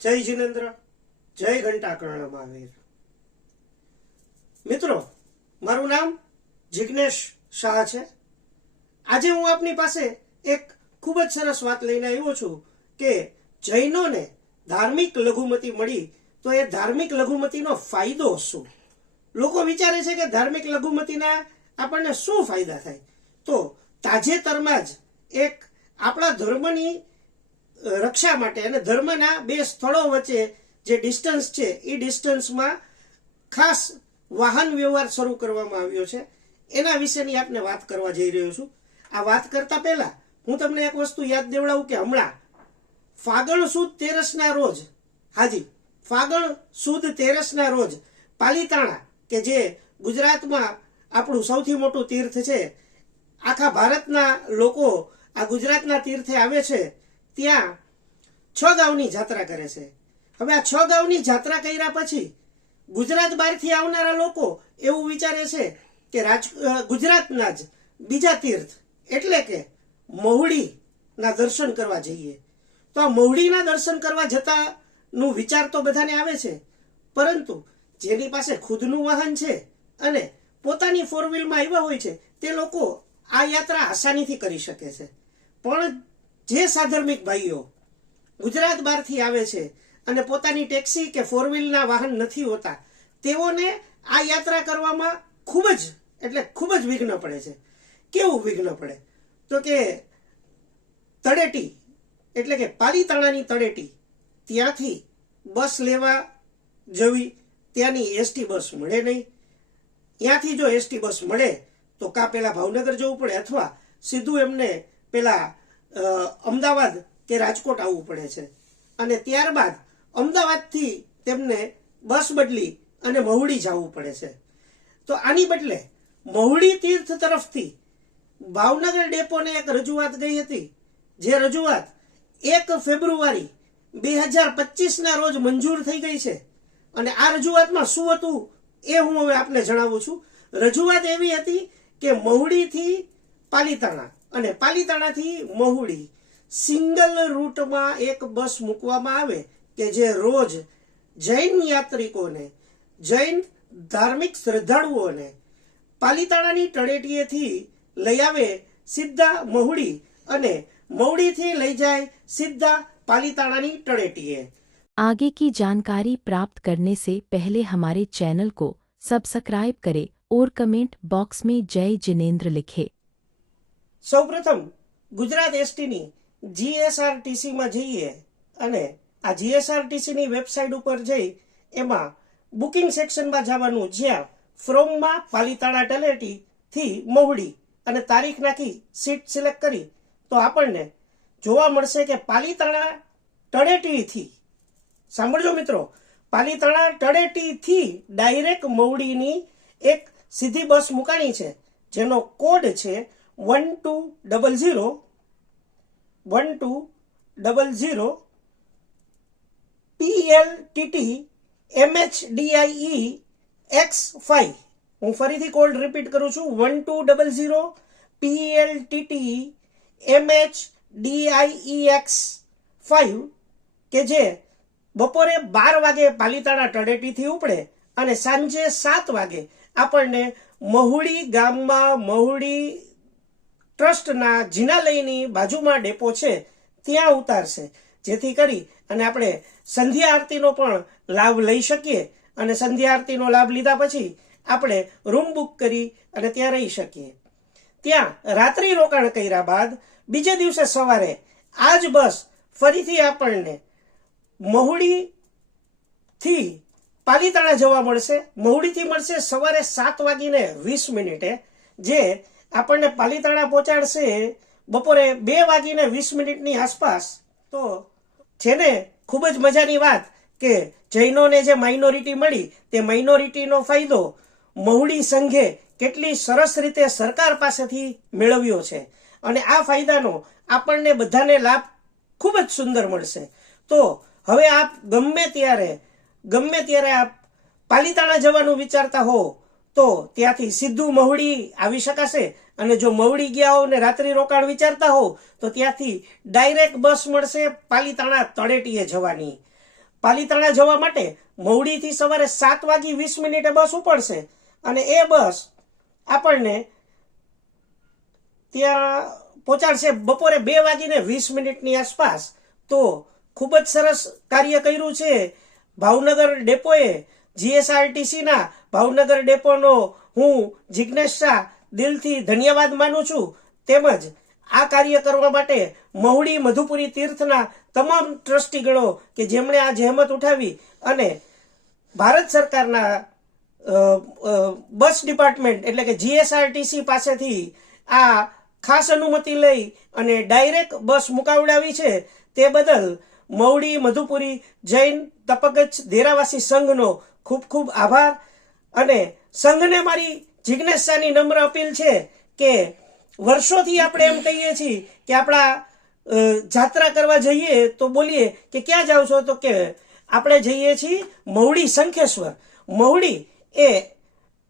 જય જીનેન્દ્ર, જય ઘંટાકર્ણ મહાવીર. મિત્રો, મારું નામ જિગ્નેશ શાહ છે. આજે હું આપની પાસે એક ખૂબ જ સરસ વાત લઈને આવ્યો છું કે જૈનોને ધાર્મિક લઘુમતી મળી તો એ ધાર્મિક લઘુમતીનો ફાયદો શું. લોકો વિચારે છે કે ધાર્મિક લઘુમતીના આપણને શું ફાયદા થાય. તો તાજેતરમાં જ એક આપણા ધર્મની રક્ષા માટે અને ધર્મના બે સ્થળો વચ્ચે જે ડિસ્ટન્સ છે એ ડિસ્ટન્સમાં ખાસ વાહન વ્યવહાર શરૂ કરવામાં આવ્યો છે. એના વિશેની આપને વાત કરવા જઈ રહ્યો છું. આ વાત કરતા પહેલા હું તમને એક વસ્તુ યાદ દેવડાવું કે હમણાં ફાગણ સુદ તેરસના રોજ, હાજી ફાગણ સુદ તેરસના રોજ પાલીતાણા, કે જે ગુજરાતમાં આપણું સૌથી મોટું તીર્થ છે, આખા ભારતના લોકો આ ગુજરાતના તીર્થે આવે છે, ત્યાં 6 ગામની જાત્રા કરે છે. હવે આ 6 ગામની જાત્રા કર્યા પછી ગુજરાત બહારથી આવનારા લોકો એવું વિચારે છે કે ગુજરાતના જ બીજા તીર્થ એટલે કે મહુડીના દર્શન કરવા જઈએ. તો આ મહુડીના દર્શન કરવા જતાનું વિચાર તો બધાને આવે છે, પરંતુ જેની પાસે ખુદનું વાહન છે અને પોતાની 4 વ્હીલમાં આવ્યા હોય છે તે લોકો આ યાત્રા આસાનીથી કરી શકે છે. પણ જે સાધર્મિક ભાઈઓ ગુજરાત બહારથી આવે છે અને પોતાની ટેક્સી કે 4 વ્હીલના વાહન નથી હોતા, તેઓને આ યાત્રા કરવામાં ખૂબ જ વિઘ્ન પડે છે. કેવું વિઘ્ન પડે? તો કે તળેટી એટલે કે પાલીતાણાની તળેટી, ત્યાંથી બસ લેવા જવી, ત્યાંની એસટી બસ મળે નહીં. ત્યાંથી જો એસટી બસ મળે તો કાં પેલા ભાવનગર જવું પડે અથવા સીધું એમને પેલા અમદાવાદ કે રાજકોટ આવવું પડે છે, અને ત્યારબાદ અમદાવાદથી તેમને બસ બદલી અને મહુડી જવું પડે છે. તો આની બદલે મહુડી તીર્થ તરફથી ભાવનગર ડેપોને એક રજૂઆત ગઈ હતી, જે રજૂઆત 1 ફેબ્રુઆરી 2025ના રોજ મંજૂર થઈ ગઈ છે. અને આ રજૂઆતમાં શું હતું એ હું હવે આપને જણાવું છું. રજૂઆત એવી હતી કે મહુડીથી પાલીતાણા અને પાલીતાણાથી મહુડી સિંગલ રૂટમાં એક બસ મૂકવામાં આવે કે જે રોજ જૈન યાત્રિકોને, જૈન ધાર્મિક શ્રદ્ધાળુઓને પાલીતાણાની તળેટીએથી લઈ આવે સીધા મહુડી અને મહુડીથી લઈ જાય સીધા पालीताणानी तळेटीए. आगे की जानकारी प्राप्त करने से पहले हमारे चैनल को सब्सक्राइब करें और कमेंट बॉक्स में जय जिनेंद्र लिखें. સૌપ્રથમ ગુજરાત એસટીની જીએસઆરટીસી માં જઈએ અને આ જીએસઆરટીસી ની વેબસાઇટ ઉપર જઈ એમાં બુકિંગ સેક્શનમાં જવાનું, જ્યાં ફ્રોમમાં પાલીતાણા તળેટી થી મહુડી અને તારીખ નાખી સીટ સિલેક્ટ કરી તો આપણને જોવા મળશે કે પાલીતાણા તળેટીથી, સાંભળજો મિત્રો, પાલીતાણા તળેટીથી ડાયરેક્ટ મહુડીની એક સીધી બસ મુકાણી છે, જેનો કોડ છે 1200 PLTT MHDIE X5. હું ફરીથી કોડ રિપીટ કરું છું, 1200 PLTT MHDIE X5, કે જે બપોરે 12 વાગે પાલીતાણા તળેટીથી ઉપડે અને સાંજે 7 વાગે આપણને મહુડી ગામમાં મહુડી ટ્રસ્ટના જિનાલયની બાજુમાં ડેપો છે ત્યાં ઉતારશે, જેથી કરી અને આપણે સંધ્યા આરતીનો પણ લાભ લઈ શકીએ. અને સંધ્યા આરતીનો લાભ લીધા પછી આપણે રૂમ બુક કરી અને ત્યાં રહી શકીએ. ત્યાં રાત્રિ રોકાણ કર્યા બાદ બીજે દિવસે સવારે આ જ બસ ફરીથી આપણને મહુડીથી પાલીતાણા જવા મળશે. મહુડીથી મળશે સવારે 7:20, જે આપણને પાલીતાણા પહોંચાડશે બપોરે 2:20 આસપાસ. તો જેને ખૂબ જ મજાની વાત કે જૈનોને જે માઇનોરિટી મળી તે માઇનોરિટીનો ફાયદો મહુડી સંઘે કેટલી સરસ રીતે સરકાર પાસેથી મેળવ્યો છે, અને આ ફાયદાનો આપણને બધાને લાભ ખૂબ જ સુંદર મળશે. તો હવે આપ ગમે ત્યારે આપ પાલીતાણા જવાનું વિચારતા હો તો ત્યાંથી સીધું મહુડી આવી શકાશે, અને જો મહુડી ગયા હો ને રાત્રિ રોકાણ વિચારતા હો તો ત્યાંથી ડાયરેક્ટ બસ મળશે પાલીતાણા તળેટીએ જવાની. પાલીતાણા જવા માટે મહુડીથી સવારે 7:20 બસ ઉપડશે અને એ બસ આપણને ત્યાં પહોંચાડશે બપોરે 2:20 આસપાસ. તો ખૂબ જ સરસ કાર્ય કર્યું છે ભાવનગર ડેપોએ. જીએસઆરટીસીના ભાવનગર ડેપોનો હું જિજ્ઞેશ શાહ દિલથી ધન્યવાદ માનું છું. તેમજ આ કાર્ય કરવા માટે મહુડી મધુપુરી તીર્થના તમામ ટ્રસ્ટીગણો કે જેમણે આ જહેમત ઉઠાવી અને ભારત સરકારના બસ ડિપાર્ટમેન્ટ એટલે કે જીએસઆરટીસી પાસેથી આ ખાસ અનુમતિ લઈ અને ડાયરેક્ટ બસ મુકાવડાવી છે તે બદલ મહુડી મધુપુરી જૈન તપગચ્છ દેરાવાસી સંઘનો ખૂબ ખૂબ આભાર. અને સંઘને મારી જિજ્ઞેશ શાહની નમ્ર અપીલ છે કે વર્ષોથી આપણે એમ કહીએ છીએ કે આપણા જાત્રા કરવા જઈએ તો બોલીએ કે ક્યાં જાવ છો, તો કે આપણે જઈએ છીએ મહુડી શંખેશ્વર. મહુડી એ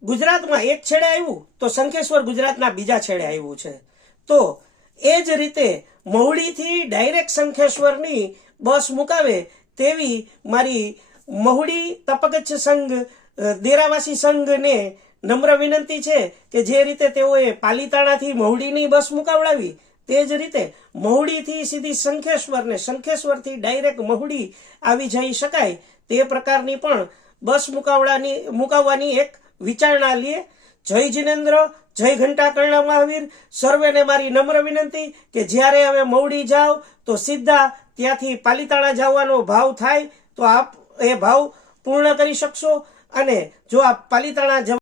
ગુજરાતમાં એક છેડે આવ્યું તો શંખેશ્વર ગુજરાતના બીજા છેડે આવ્યું છે. તો એ જ રીતે મહુડીથી ડાયરેક્ટ શંખેશ્વરની બસ મુકાવે તેવી મારી મહુડી તપગચ્છ સંઘ દેરાવાસી સંઘને નમ્ર વિનંતી છે કે જે રીતે તેઓએ પાલીતાણાથી મહુડીની બસ મુકાવડાવી તે જ રીતે મહુડીથી સીધી શંખેશ્વર ને શંખેશ્વરથી ડાયરેક્ટ મહુડી આવી જઈ શકાય તે પ્રકારની પણ બસ મુકાવવાની એક વિચારણા લઈએ. જય જિનેન્દ્ર, જય ઘંટાકર્ણ મહાવીર. સર્વેને મારી નમ્ર વિનંતી કે જ્યારે હવે મહુડી જાઓ તો સીધા ત્યાંથી પાલીતાણા જવાનો ભાવ થાય તો આપ એ ભાવ પૂર્ણ કરી શકશો. અને જો આપ પાલીતાણા